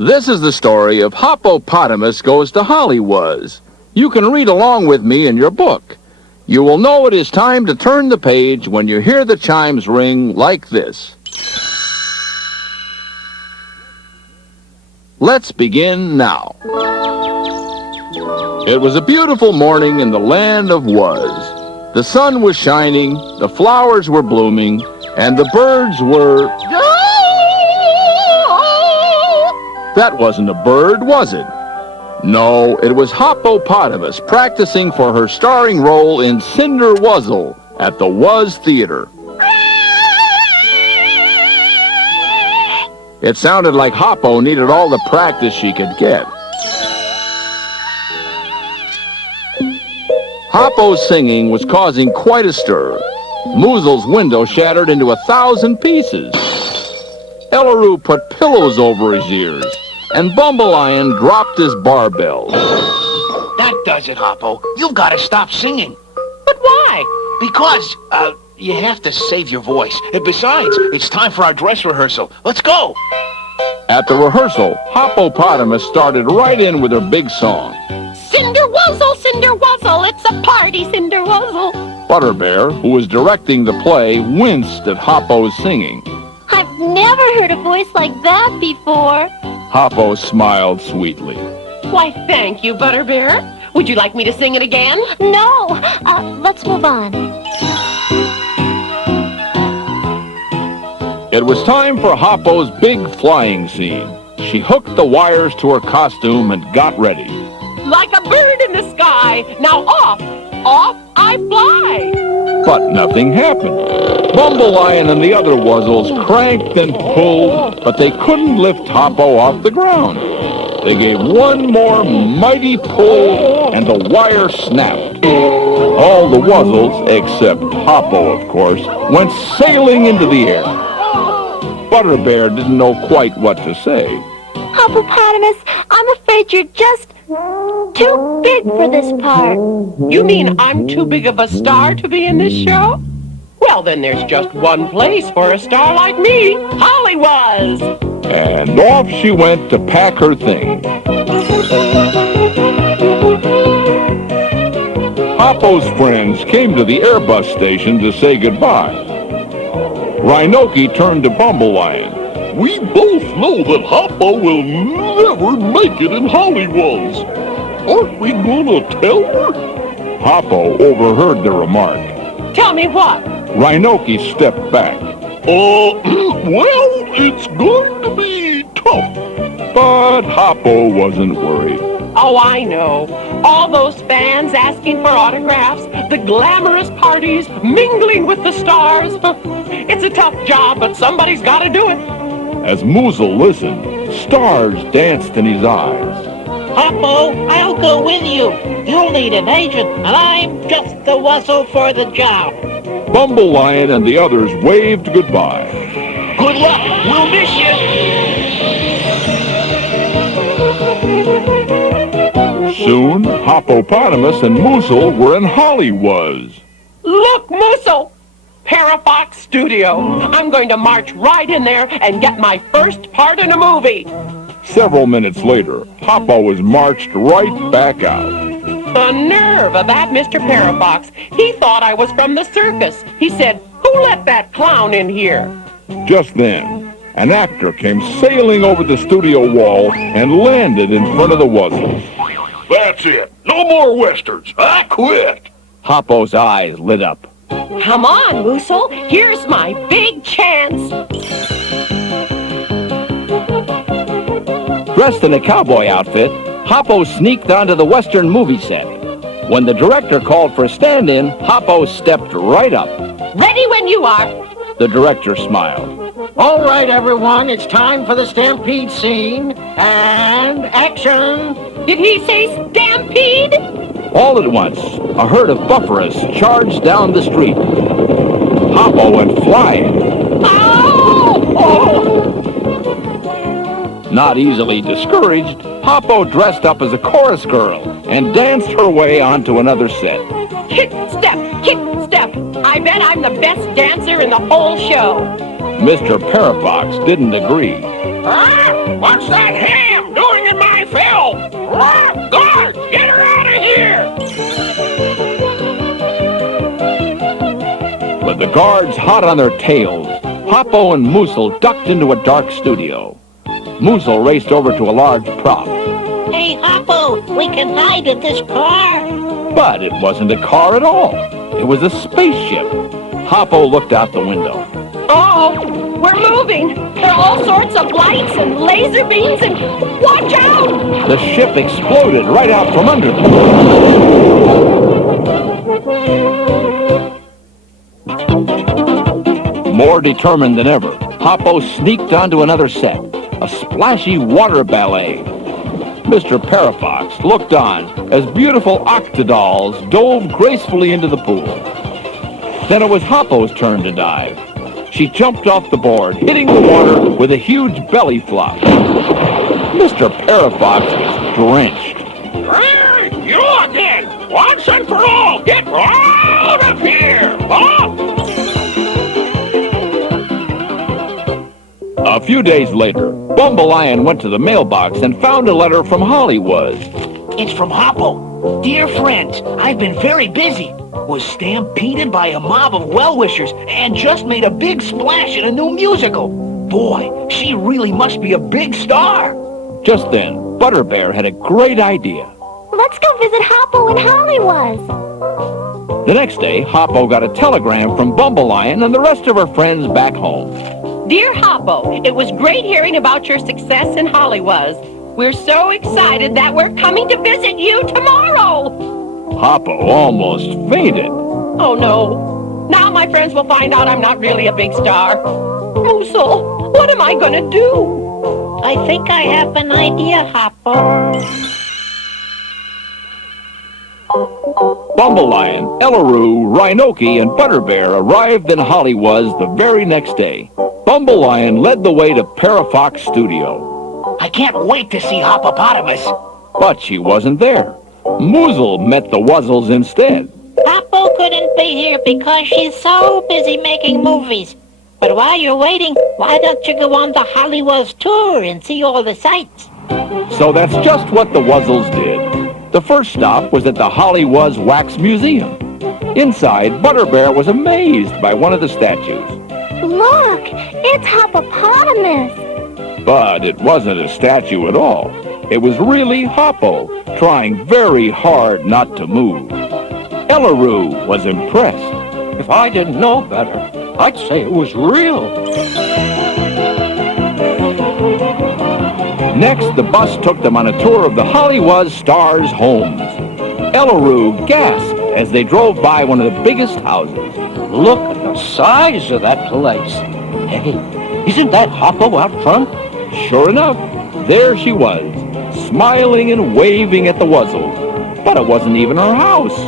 This is the story of Hoppopotamus Goes to Hollywuz. You can read along with me in your book. You will know it is time to turn the page when you hear the chimes ring like this. Let's begin now. It was a beautiful morning in the land of Wuz. The sun was shining, the flowers were blooming, and the birds were... That wasn't a bird, was it? No, it was Hoppopotamus practicing for her starring role in Cinder Wuzzle at the Wuz Theater. It sounded like Hoppo needed all the practice she could get. Hoppo's singing was causing quite a stir. Wuzzle's window shattered into 1,000 pieces. Ellaroo put pillows over his ears, and Bumbleion dropped his barbell. That does it, Hoppo. You've got to stop singing. But why? Because, you have to save your voice. And besides, it's time for our dress rehearsal. Let's go. At the rehearsal, Hoppopotamus started right in with her big song. Cinder Wuzzle, it's a party, Cinder Wuzzle. Butterbear, who was directing the play, winced at Hoppo's singing. I've never heard a voice like that before. Hoppo smiled sweetly. Why, thank you, Butterbear. Would you like me to sing it again? No. Let's move on. It was time for Hoppo's big flying scene. She hooked the wires to her costume and got ready. Like a bird in the sky. Now off I fly. But nothing happened. Bumbleion and the other Wuzzles cranked and pulled, but they couldn't lift Hoppo off the ground. They gave one more mighty pull, and the wire snapped. All the Wuzzles, except Hoppo, of course, went sailing into the air. Butterbear didn't know quite what to say. Hoppopotamus, I'm afraid you're just too big for this part. You mean I'm too big of a star to be in this show? Well, then there's just one place for a star like me, Hollywuz. And off she went to pack her things. Hoppo's friends came to the Airbus station to say goodbye. Rhinoki turned to Bumbleion. We both know that Hoppo will never make it in Hollywuz. Aren't we gonna tell her? Hoppo overheard the remark. Tell me what? Rhinoki stepped back. Well, it's going to be tough. But Hoppo wasn't worried. Oh, I know. All those fans asking for autographs, the glamorous parties, mingling with the stars. It's a tough job, but somebody's got to do it. As Wuzzle listened, stars danced in his eyes. Hoppo, I'll go with you. You'll need an agent, and I'm just the Wuzzle for the job. Bumbleion and the others waved goodbye. Good luck. We'll miss you. Soon, Hoppopotamus and Wuzzle were in Hollywuz. Look, Wuzzle! Parafox Studio. I'm going to march right in there and get my first part in a movie. Several minutes later, Hoppo was marched right back out. The nerve of that Mr. Parafox. He thought I was from the circus. He said, "Who let that clown in here?" Just then, an actor came sailing over the studio wall and landed in front of the Wuzzles. That's it. No more westerns. I quit. Hoppo's eyes lit up. Come on, Wuzzle. Here's my big chance. Dressed in a cowboy outfit, Hoppo sneaked onto the Western movie set. When the director called for a stand-in, Hoppo stepped right up. Ready when you are. The director smiled. All right, everyone, it's time for the stampede scene. And action! Did he say stampede? All at once, a herd of buffaloes charged down the street. Hoppo went flying. Ow! Oh! Not easily discouraged, Hoppo dressed up as a chorus girl and danced her way onto another set. Kick, step, kick, step. I bet I'm the best dancer in the whole show. Mr. Parafox didn't agree. What's that ham? I'm doing in my film? Guards, get her out of here! With the guards hot on their tails, Hoppo and Wuzzle ducked into a dark studio. Wuzzle raced over to a large prop. Hey, Hoppo, we can hide in this car. But it wasn't a car at all. It was a spaceship. Hoppo looked out the window. Oh, we're moving. There are all sorts of lights and laser beams and watch out! The ship exploded right out from under them. More determined than ever, Hoppo sneaked onto another set, a splashy water ballet. Mr. Parafox looked on as beautiful octodolls dove gracefully into the pool. Then it was Hoppo's turn to dive. She jumped off the board, hitting the water with a huge belly flop. Mr. Parafox was drenched. Hey, you again! Once and for all, get out of here! Huh? A few days later, Bumbleian went to the mailbox and found a letter from Hollywuz. It's from Hoppo. Dear friends, I've been very busy. Was stampeded by a mob of well-wishers and just made a big splash in a new musical. Boy, she really must be a big star. Just then, Butterbear had a great idea. Let's go visit Hoppo and Hollywuz. The next day, Hoppo got a telegram from Bumbleian and the rest of her friends back home. Dear Hoppo, it was great hearing about your success in Hollywuz. We're so excited that we're coming to visit you tomorrow. Hoppo almost fainted. Oh, no. Now my friends will find out I'm not really a big star. Wuzzle, what am I going to do? I think I have an idea, Hoppo. Bumbleian, Ellaroo, Rhinoki, and Butterbear arrived in Hollywuz the very next day. Bumbleian led the way to Parafox Studio. I can't wait to see Hoppopotamus. But she wasn't there. Wuzzle met the Wuzzles instead. Hoppo couldn't be here because she's so busy making movies. But while you're waiting, why don't you go on the Hollywuz tour and see all the sights? So that's just what the Wuzzles did. The first stop was at the Hollywuz Wax Museum. Inside, Butterbear was amazed by one of the statues. Look, it's Hoppopotamus. But it wasn't a statue at all. It was really Hoppo, trying very hard not to move. Ellaroo was impressed. If I didn't know better, I'd say it was real. Next, the bus took them on a tour of the Hollywuz stars' homes. Ellaroo gasped as they drove by one of the biggest houses. Look at the size of that place. Hey, isn't that Hoppo out front? Sure enough, there she was, smiling and waving at the Wuzzles. But it wasn't even her house.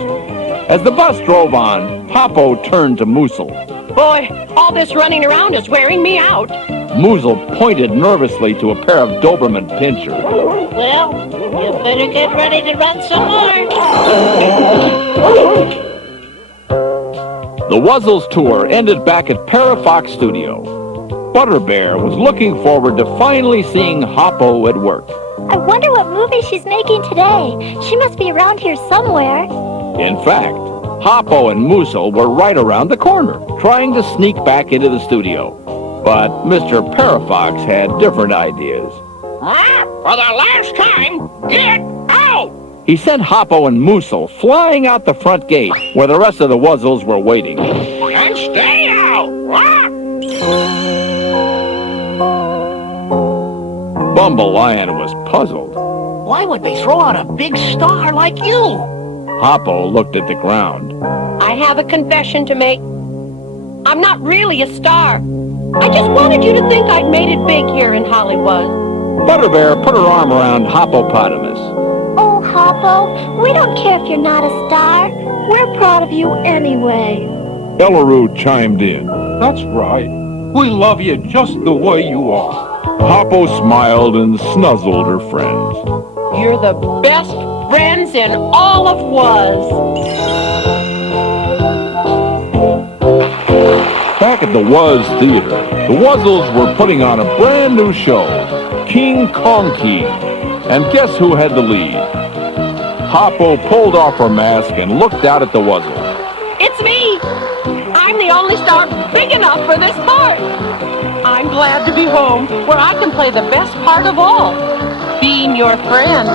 As the bus drove on, Hoppo turned to Wuzzle. Boy, all this running around is wearing me out. Wuzzle pointed nervously to a pair of Doberman pinschers. Well, you better get ready to run some more. The Wuzzles tour ended back at Parafox Studio. Butterbear was looking forward to finally seeing Hoppo at work. I wonder what movie she's making today. She must be around here somewhere. In fact, Hoppo and Wuzzle were right around the corner, trying to sneak back into the studio. But Mr. Parafox had different ideas. For the last time, get out! He sent Hoppo and Wuzzle flying out the front gate, where the rest of the Wuzzles were waiting. And stay out! Bumbleian was puzzled. Why would they throw out a big star like you? Hoppo looked at the ground. I have a confession to make. I'm not really a star. I just wanted you to think I'd made it big here in Hollywuz. Butterbear put her arm around Hoppopotamus. Oh, Hoppo, we don't care if you're not a star. We're proud of you anyway. Ellaroo chimed in. That's right. We love you just the way you are. Hoppo smiled and snuzzled her friends. You're the best friends in all of Wuz. Back at the Wuz Theater, the Wuzzles were putting on a brand new show, King Kong King. And guess who had the lead? Hoppo pulled off her mask and looked out at the Wuzzle. It's me! I'm the only star big enough for this part. I'm glad to be home, where I can play the best part of all, being your friend.